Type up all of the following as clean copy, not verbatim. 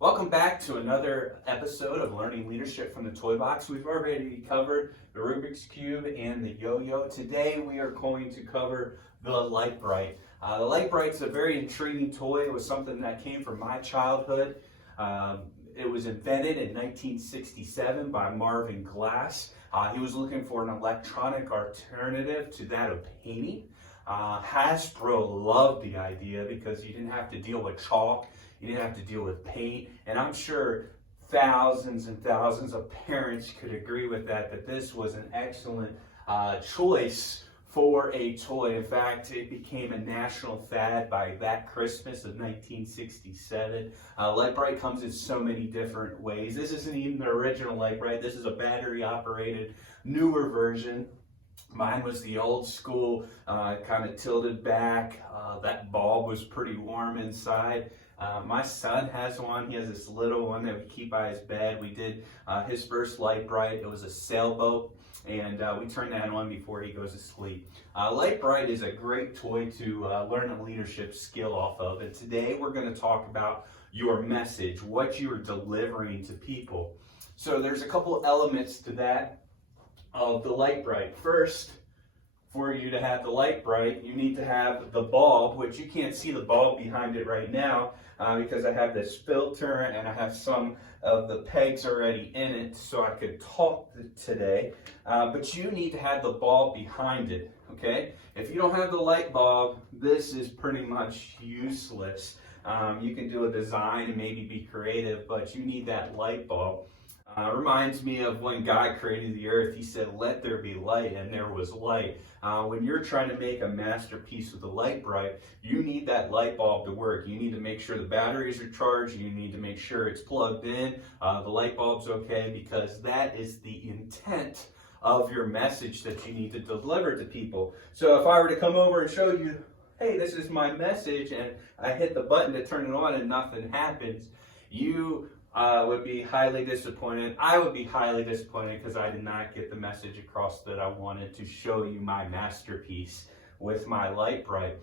Welcome back to another episode of Learning Leadership from the Toy Box. We've already covered the Rubik's Cube and the yo-yo. Today we are going to cover the Lite-Brite. The Lite-Brite's a very intriguing toy. It was something that came from my childhood. It was invented in 1967 by Marvin Glass. He was looking for an electronic alternative to that of painting. Hasbro loved the idea because you didn't have to deal with chalk. You didn't have to deal with paint, and I'm sure thousands and thousands of parents could agree with that this was an excellent choice for a toy. In fact, it became a national fad by that Christmas of 1967. Lite-Brite comes in so many different ways. This isn't even the original Lite-Brite. This is a battery-operated, newer version. Mine was the old school, kind of tilted back. That bulb was pretty warm inside. My son has one. He has this little one that we keep by his bed. We did his first Lite-Brite. It was a sailboat, and we turn that on before he goes to sleep. Lite-Brite is a great toy to learn a leadership skill off of. And today we're going to talk about your message, what you are delivering to people. So there's a couple elements to that of the Lite-Brite. First, for you to have the Lite-Brite, you need to have the bulb, which you can't see the bulb behind it right now because I have this filter and I have some of the pegs already in it so I could talk today. But you need to have the bulb behind it, okay? If you don't have the light bulb, this is pretty much useless. You can do a design and maybe be creative, but you need that light bulb. Reminds me of when God created the earth. He said, "Let there be light," and there was light. When you're trying to make a masterpiece with the Lite-Brite, you need that light bulb to work. You need to make sure the batteries are charged. You need to make sure it's plugged in. The light bulb's okay, because that is the intent of your message that you need to deliver to people. So if I were to come over and show you, hey, this is my message, and I hit the button to turn it on and nothing happens, you would be highly disappointed. I would be highly disappointed because I did not get the message across that I wanted to show you my masterpiece with my Lite-Brite.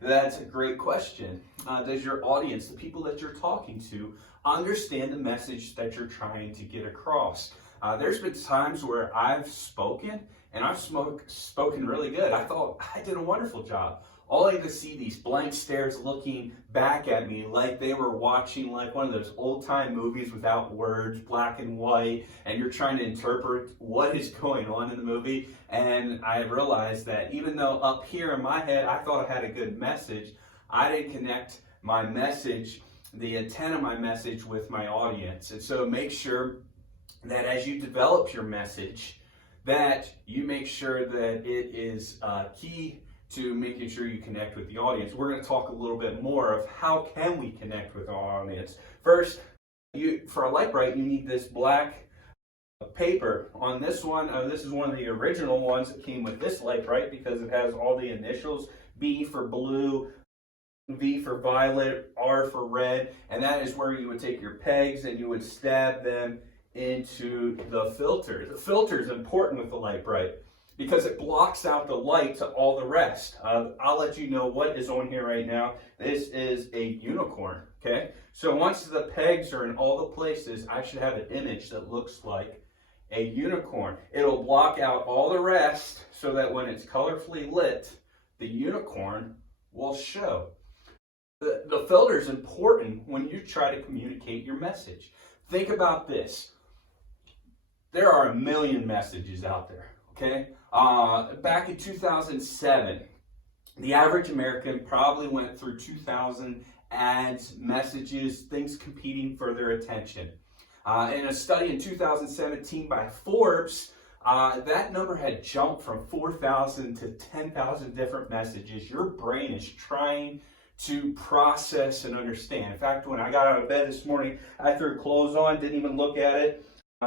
That's a great question. Does your audience, the people that you're talking to, understand the message that you're trying to get across? There's been times where I've spoken and I've spoken really good. I thought I did a wonderful job. All I could see these blank stares looking back at me like they were watching like one of those old-time movies without words, black and white, and you're trying to interpret what is going on in the movie. And I realized that even though up here in my head I thought I had a good message, I didn't connect my message, the intent of my message, with my audience. And so make sure that as you develop your message, that you make sure that it is key to making sure you connect with the audience. We're going to talk a little bit more of how can we connect with our audience. First, for a Lite-Brite, you need this black paper. On this one, this is one of the original ones that came with this Lite-Brite because it has all the initials: B for blue, V for violet, R for red, and that is where you would take your pegs and you would stab them into the filter. The filter is important with the Lite-Brite because it blocks out the light to all the rest. I'll let you know what is on here right now. This is a unicorn, okay? So once the pegs are in all the places, I should have an image that looks like a unicorn. It'll block out all the rest so that when it's colorfully lit, the unicorn will show. The filter is important when you try to communicate your message. Think about this. There are a million messages out there, okay? Back in 2007, the average American probably went through 2,000 ads, messages, things competing for their attention. In a study in 2017 by Forbes, that number had jumped from 4,000 to 10,000 different messages. Your brain is trying to process and understand. In fact, when I got out of bed this morning, I threw clothes on, didn't even look at it.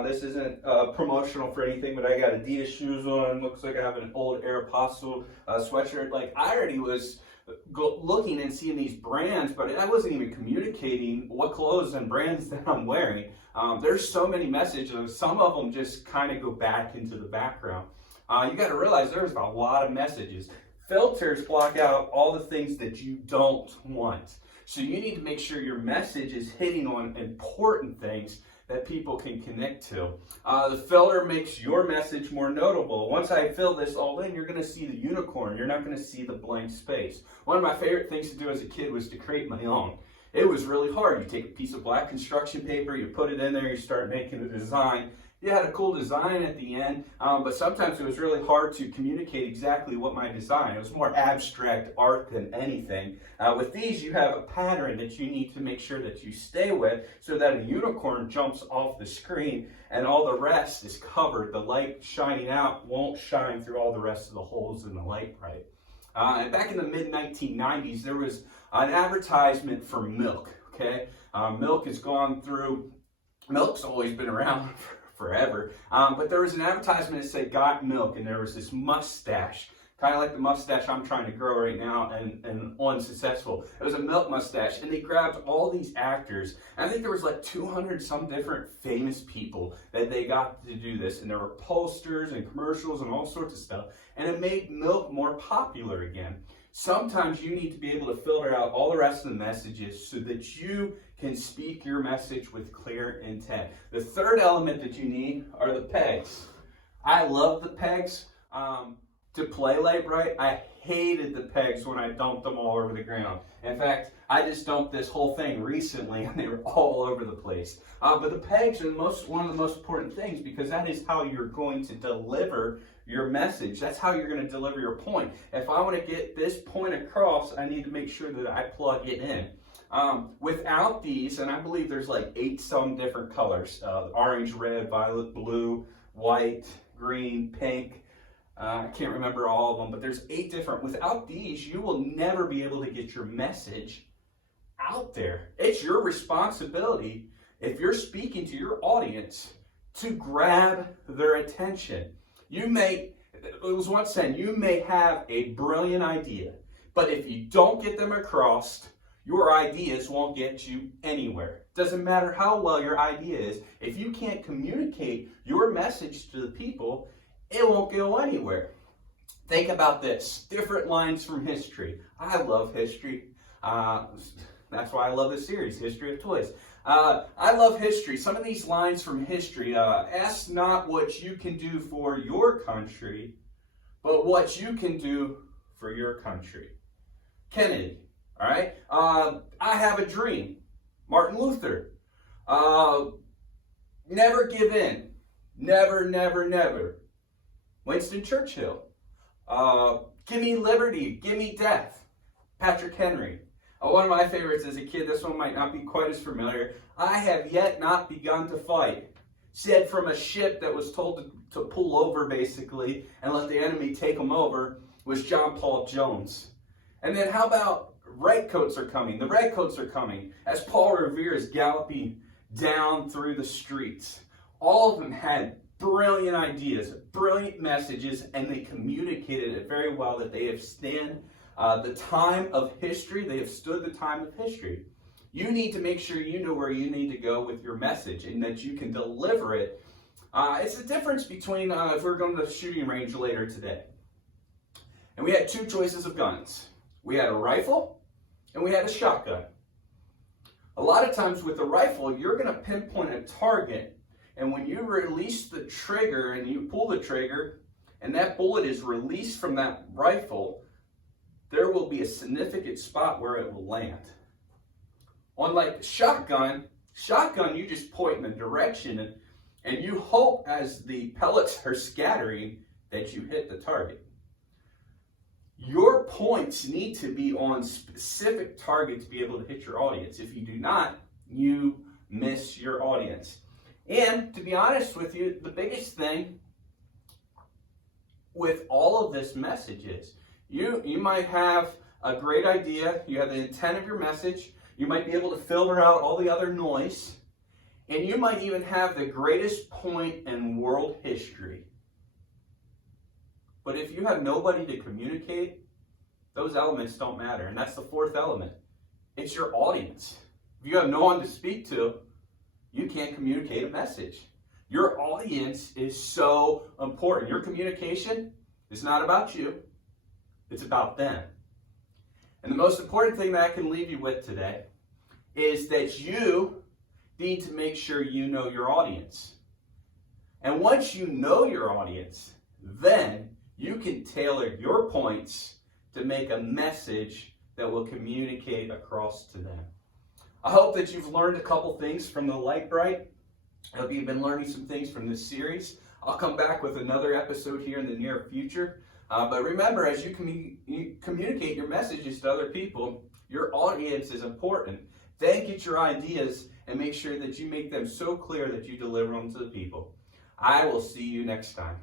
This isn't promotional for anything, but I got Adidas shoes on. Looks like I have an old Aeropostale sweatshirt. Like, I already was looking and seeing these brands, but I wasn't even communicating what clothes and brands that I'm wearing. There's so many messages. Some of them just kind of go back into the background. You got to realize there's a lot of messages. Filters block out all the things that you don't want. So you need to make sure your message is hitting on important things that people can connect to. The filter makes your message more notable. Once I fill this all in, you're going to see the unicorn. You're not going to see the blank space. One of my favorite things to do as a kid was to create my own. It was really hard. You take a piece of black construction paper, you put it in there, you start making a design. You had a cool design at the end, but sometimes it was really hard to communicate exactly what my design. It was more abstract art than anything. With these, you have a pattern that you need to make sure that you stay with so that a unicorn jumps off the screen and all the rest is covered. The light shining out won't shine through all the rest of the holes in the light-bright. And back in the mid-1990s, there was an advertisement for milk, okay? Milk has gone through, milk's always been around forever. But there was an advertisement that said "Got Milk," and there was this mustache, kind of like the mustache I'm trying to grow right now and unsuccessful. It was a milk mustache, and they grabbed all these actors. And I think there was like 200 some different famous people that they got to do this, and there were posters and commercials and all sorts of stuff, and it made milk more popular again. Sometimes you need to be able to filter out all the rest of the messages so that you can speak your message with clear intent. The third element that you need are the pegs. I love the pegs to play light-bright. I hated the pegs when I dumped them all over the ground. In fact, I just dumped this whole thing recently and they were all over the place. But the pegs are one of the most important things because that is how you're going to deliver your message. That's how you're going to deliver your point. If I want to get this point across, I need to make sure that I plug it in. Without these, and I believe there's like 8 some different colors, orange, red, violet, blue, white, green, pink, I can't remember all of them, but there's 8 different. Without these, you will never be able to get your message out there. It's your responsibility, if you're speaking to your audience, to grab their attention. It was once said, you may have a brilliant idea, but if you don't get them across, your ideas won't get you anywhere. Doesn't matter how well your idea is. If you can't communicate your message to the people, it won't go anywhere. Think about this. Different lines from history. I love history. That's why I love this series, History of Toys. I love history. Some of these lines from history, ask not what you can do for your country, but what you can do for your country. Kennedy, all right? I have a dream. Martin Luther. Never give in. Never, never, never. Winston Churchill. Give me liberty. Give me death. Patrick Henry. One of my favorites as a kid, this one might not be quite as familiar. I have yet not begun to fight. Said from a ship that was told to pull over, basically, and let the enemy take them over, was John Paul Jones. And then how about redcoats are coming? The redcoats are coming. As Paul Revere is galloping down through the streets. All of them had brilliant ideas, brilliant messages, and they communicated it very well that they have stood the time of history. They have stood the time of history. You need to make sure you know where you need to go with your message and that you can deliver it. It's the difference between if we're going to the shooting range later today. And we had 2 choices of guns. We had a rifle and we had a shotgun. A lot of times with a rifle, you're going to pinpoint a target, and when you release the trigger and you pull the trigger and that bullet is released from that rifle, there will be a significant spot where it will land. Unlike the shotgun, you just point in a direction and you hope as the pellets are scattering that you hit the target. Your points need to be on specific targets to be able to hit your audience. If you do not, you miss your audience. And to be honest with you, the biggest thing with all of this message is you might have a great idea, you have the intent of your message, you might be able to filter out all the other noise, and you might even have the greatest point in world history. But if you have nobody to communicate, those elements don't matter. And that's the 4th element. It's your audience. If you have no one to speak to, you can't communicate a message. Your audience is so important. Your communication is not about you. It's about them. And the most important thing that I can leave you with today is that you need to make sure you know your audience. And once you know your audience, then you can tailor your points to make a message that will communicate across to them. I hope that you've learned a couple things from the LightBright. I hope you've been learning some things from this series. I'll come back with another episode here in the near future. But remember, as you communicate your messages to other people, your audience is important. Then get your ideas and make sure that you make them so clear that you deliver them to the people. I will see you next time.